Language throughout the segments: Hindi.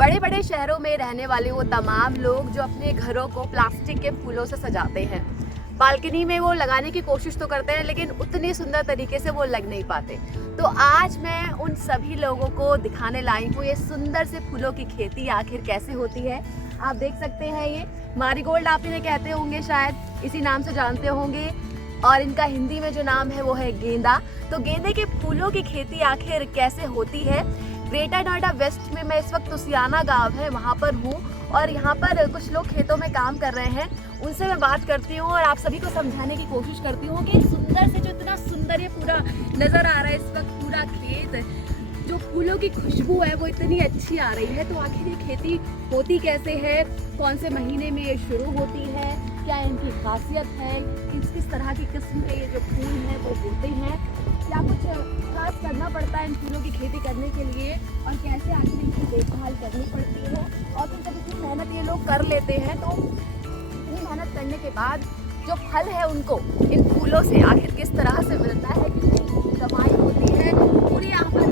बड़े बड़े शहरों में रहने वाले वो तमाम लोग जो अपने घरों को प्लास्टिक के फूलों से सजाते हैं, बालकनी में वो लगाने की कोशिश तो करते हैं लेकिन उतने सुंदर तरीके से वो लग नहीं पाते। तो आज मैं उन सभी लोगों को दिखाने लाई हूँ ये सुंदर से फूलों की खेती आखिर कैसे होती है। आप देख सकते हैं ये मारीगोल्ड आप इन्हें कहते होंगे, शायद इसी नाम से जानते होंगे, और इनका हिंदी में जो नाम है वो है गेंदा। तो गेंदे के फूलों की खेती आखिर कैसे होती है, ग्रेटर नोएडा वेस्ट में मैं इस वक्त तुसियाना गांव है वहाँ पर हूँ और यहाँ पर कुछ लोग खेतों में काम कर रहे हैं, उनसे मैं बात करती हूँ और आप सभी को समझाने की कोशिश करती हूँ कि सुंदर से जो इतना सुंदर ये पूरा नज़र आ रहा है इस वक्त पूरा खेत, जो फूलों की खुशबू है वो इतनी अच्छी आ रही है। तो आखिर ये खेती होती कैसे है, कौन से महीने में ये शुरू होती है, क्या इनकी खासियत है, किस किस तरह की किस्म के ये जो फूल हैं वो होते हैं, क्या कुछ खास करना पड़ता है इन फूलों की खेती करने के लिए और कैसे आखिर इनकी देखभाल करनी पड़ती है, और फिर जब इतनी मेहनत ये लोग कर लेते हैं तो इतनी मेहनत करने के बाद जो फल है उनको इन फूलों से आखिर किस तरह से मिलता है, कितनी कमाई होती है पूरी यहाँ पर।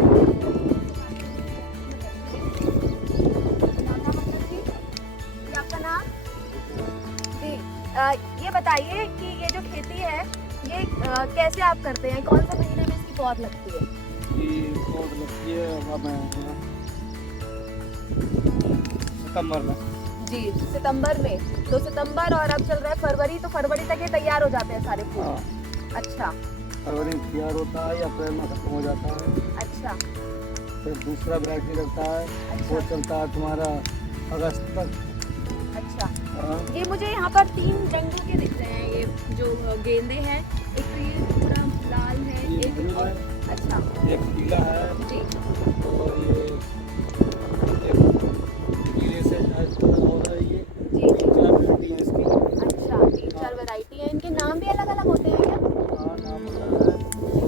आपका नाम जी, ये बताइए कि ये जो खेती है ये कैसे आप करते हैं, कौन से महीने में इसकी पौध लगती है? पौध लगती है सितंबर में। जी सितंबर में, तो सितंबर और अब चल रहा है फरवरी, तो फरवरी तक ये तैयार हो जाते हैं सारे फूल। हाँ। अच्छा, फरवरी में तैयार होता है या अप्रैल में खत्म हो जाता है। अच्छा, फिर दूसरा वैरायटी लगता है, अच्छा, वो चलता है तुम्हारा अगस्त तक। अच्छा। हाँ। ये मुझे यहाँ पर 3 रंगों के दिख रहे हैं, ये जो गेंदे हैं, एक तो ये पूरा लाल है, ये एक ब्लू और है, अच्छा एक पीला है जी, और ये एक पीले से थोड़ा और है। ये जी, 4 वैरायटी है इसकी। अच्छा 3-4 वैरायटी है, इनके नाम भी अलग अलग होते हैं क्या? हाँ, नाम होता है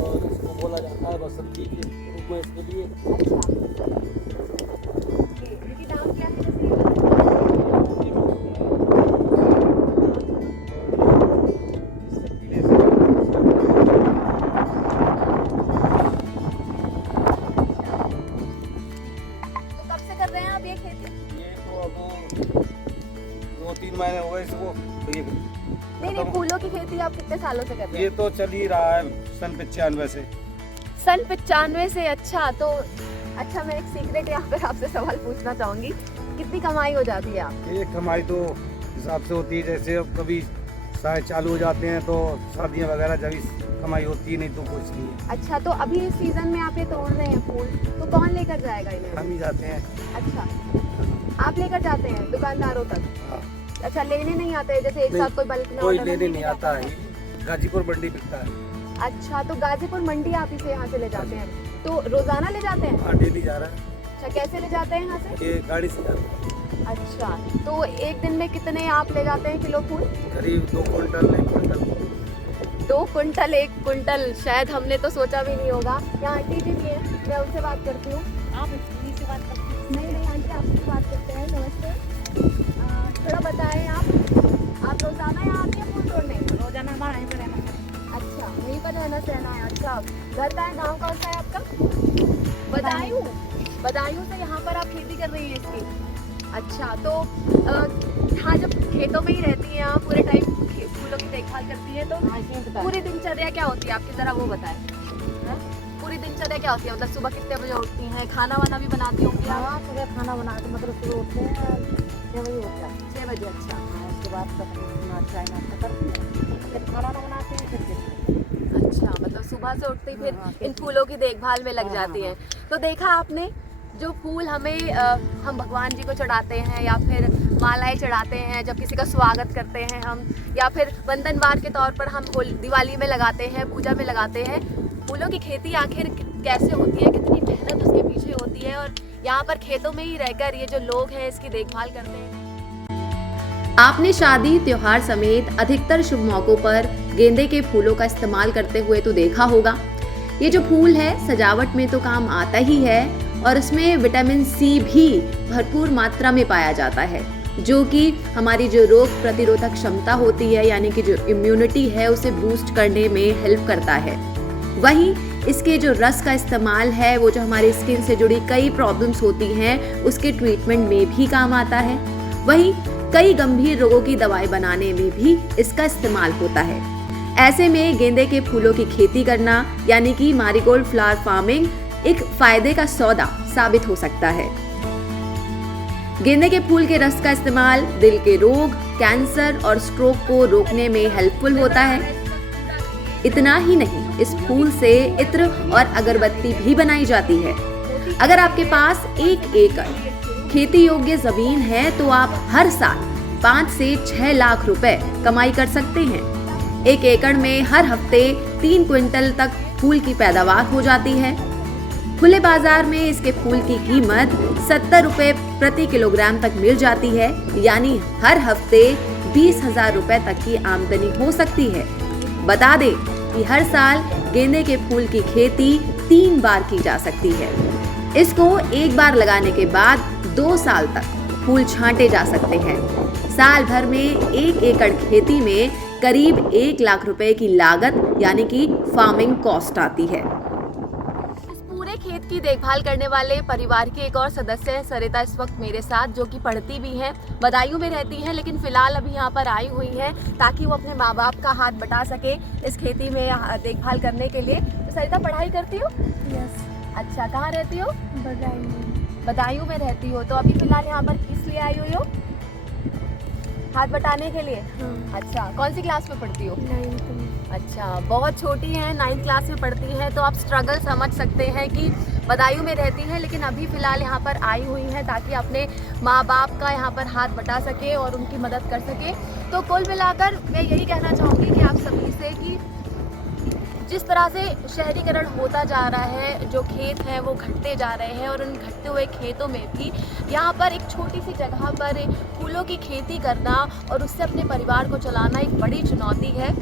और इसको बोला जाता है बसंती के रूप में इसके लिए। अच्छा, जी, इनके नाम क्या है जैसे तो अब 2-3 महीने हो गए इसको। तो ये नहीं, फूलों की खेती आप कितने सालों से कर रहे हैं? ये तो चल ही रहा है सन 95 से। सन 95 से। अच्छा, तो अच्छा मैं एक सीक्रेट यहाँ पर आपसे सवाल पूछना चाहूँगी, कितनी कमाई हो जाती है आप? ये कमाई तो हिसाब से होती है, जैसे अब कभी शायद चालू हो जाते हैं तो सर्दियाँ वगैरह जब कमाई होती है, नहीं तो कुछ नहीं। अच्छा, तो अभी इस सीजन में आप ये तोड़ रहे हैं फूल, तो कौन लेकर जाएगा इन्हें? हम ही जाते हैं। अच्छा, आप लेकर जाते हैं दुकानदारों तक? हाँ। अच्छा, लेने नहीं आते हैं जैसे एक साथ कोई बल्क में कोई order लेने लेके नहीं जाता आता है, गाजीपुर मंडी बिकता है। अच्छा, तो गाजीपुर मंडी आप इसे यहाँ से ले जाते हैं, तो रोजाना ले जाते हैं? हाँ, डेली जा रहा है। अच्छा, कैसे ले जाते हैं यहाँ से? ये गाड़ी से जाता है। अच्छा, तो एक दिन में कितने आप ले जाते हैं किलो फूल? करीब 2 कुंटल, 1 कुंटल। 2 कुंटल, 1 कुंटल, शायद हमने तो सोचा भी नहीं होगा। यहाँ आंटी जी भी है, मैं उनसे बात करती हूँ। आप इन्हीं से बात करते हैं? नहीं नहीं आंटी, आपसे बात करते हैं। नमस्ते, थोड़ा बताएं आप रोजाना यहाँ आते हैं फूल तोड़ने? रोजाना हमारा यहीं पर रहना। अच्छा, यहीं पर रहना सहना है। अच्छा, घर का है, गाँव कौन सा है आपका? बदायूं। बदायूं से यहाँ पर आप खेती कर रही हैं इसकी? अच्छा, तो हाँ, जब खेतों में ही रहती हैं आप पूरे टाइम, फूलों की देखभाल करती है, तो पूरी दिनचर्या क्या होती है आपकी, जरा वो बताएं। पूरी दिनचर्या क्या होती है, मतलब सुबह कितने बजे उठती हैं, खाना वाना भी बनाती होंगी आप? हाँ, सुबह खाना बना के मतलब सुबह उठते हैं 6 बजे उठते हैं। 6 बजे। अच्छा, उसके बाद चाय नाश्ता करते हैं, फिर खाना बनाते हैं, फिर अच्छा, मतलब सुबह से उठते ही फिर इन फूलों की देखभाल में लग जाती हैं। तो देखा आपने, जो फूल हमें हम भगवान जी को चढ़ाते हैं या फिर मालाएं चढ़ाते हैं, जब किसी का स्वागत करते हैं हम, या फिर वंदनवार के तौर पर हम दिवाली में लगाते हैं, पूजा में लगाते हैं, फूलों की खेती आखिर कैसे होती है, कितनी मेहनत उसके पीछे होती है, और यहाँ पर खेतों में ही रहकर ये जो लोग हैं इसकी देखभाल करते हैं। आपने शादी, त्योहार समेत अधिकतर शुभ मौकों पर गेंदे के फूलों का इस्तेमाल करते हुए तो देखा होगा। ये जो फूल है सजावट में तो काम आता ही है, और इसमें विटामिन सी भी भरपूर मात्रा में पाया जाता है, जो कि हमारी जो रोग प्रतिरोधक क्षमता होती है, यानी कि जो इम्यूनिटी है, उसे बूस्ट करने में हेल्प करता है। वहीं इसके जो रस का इस्तेमाल है वो जो हमारी स्किन से जुड़ी कई प्रॉब्लम्स होती हैं उसके ट्रीटमेंट में भी काम आता है। वहीं कई गंभीर रोगों की दवाई बनाने में भी इसका इस्तेमाल होता है। ऐसे में गेंदे के फूलों की खेती करना यानी कि मैरीगोल्ड फ्लावर फार्मिंग एक फायदे का सौदा साबित हो सकता है। गेंदे के फूल के रस का इस्तेमाल दिल के रोग, कैंसर और स्ट्रोक को रोकने में हेल्पफुल होता है। इतना ही नहीं, इस फूल से इत्र और अगरबत्ती भी बनाई जाती है। अगर आपके पास 1 एकड़ खेती योग्य जमीन है तो आप हर साल 5 से 6 लाख रुपए कमाई कर सकते हैं। 1 एकड़ में हर हफ्ते 3 क्विंटल तक फूल की पैदावार हो जाती है। खुले बाजार में इसके फूल की कीमत 70 रुपए प्रति किलोग्राम तक मिल जाती है, यानी हर हफ्ते 20,000 रुपए तक की आमदनी हो सकती है। बता दें कि हर साल गेंदे के फूल की खेती 3 बार की जा सकती है। इसको एक बार लगाने के बाद 2 साल तक फूल छांटे जा सकते हैं। साल भर में 1 एकड़ खेती में करीब 1 लाख रुपए की लागत यानी कि फार्मिंग कॉस्ट आती है। पूरे खेत की देखभाल करने वाले परिवार की एक और सदस्य है सरिता, इस वक्त मेरे साथ, जो कि पढ़ती भी हैं, बदायूं में रहती हैं, लेकिन फिलहाल अभी यहाँ पर आई हुई हैं ताकि वो अपने माँ बाप का हाथ बटा सके इस खेती में देखभाल करने के लिए। तो सरिता, पढ़ाई करती हो? यस। अच्छा, कहाँ रहती हो? बदायूं में रहती हो। तो अभी फिलहाल यहाँ पर किस लिए आई हुई हो? हाथ बटाने के लिए? हाँ। अच्छा, कौन सी क्लास में पढ़ती हो? 9th में। अच्छा, बहुत छोटी हैं, 9th क्लास में पढ़ती हैं, तो आप स्ट्रगल समझ सकते हैं कि बदायूं में रहती हैं लेकिन अभी फ़िलहाल यहाँ पर आई हुई हैं ताकि अपने माँ बाप का यहाँ पर हाथ बटा सके और उनकी मदद कर सके। तो कुल मिलाकर मैं यही कहना चाहूँगी कि आप सभी से कि जिस तरह से शहरीकरण होता जा रहा है, जो खेत हैं वो घटते जा रहे हैं और उन घटते हुए खेतों में भी यहाँ पर एक छोटी सी जगह पर फूलों की खेती करना और उससे अपने परिवार को चलाना एक बड़ी चुनौती है।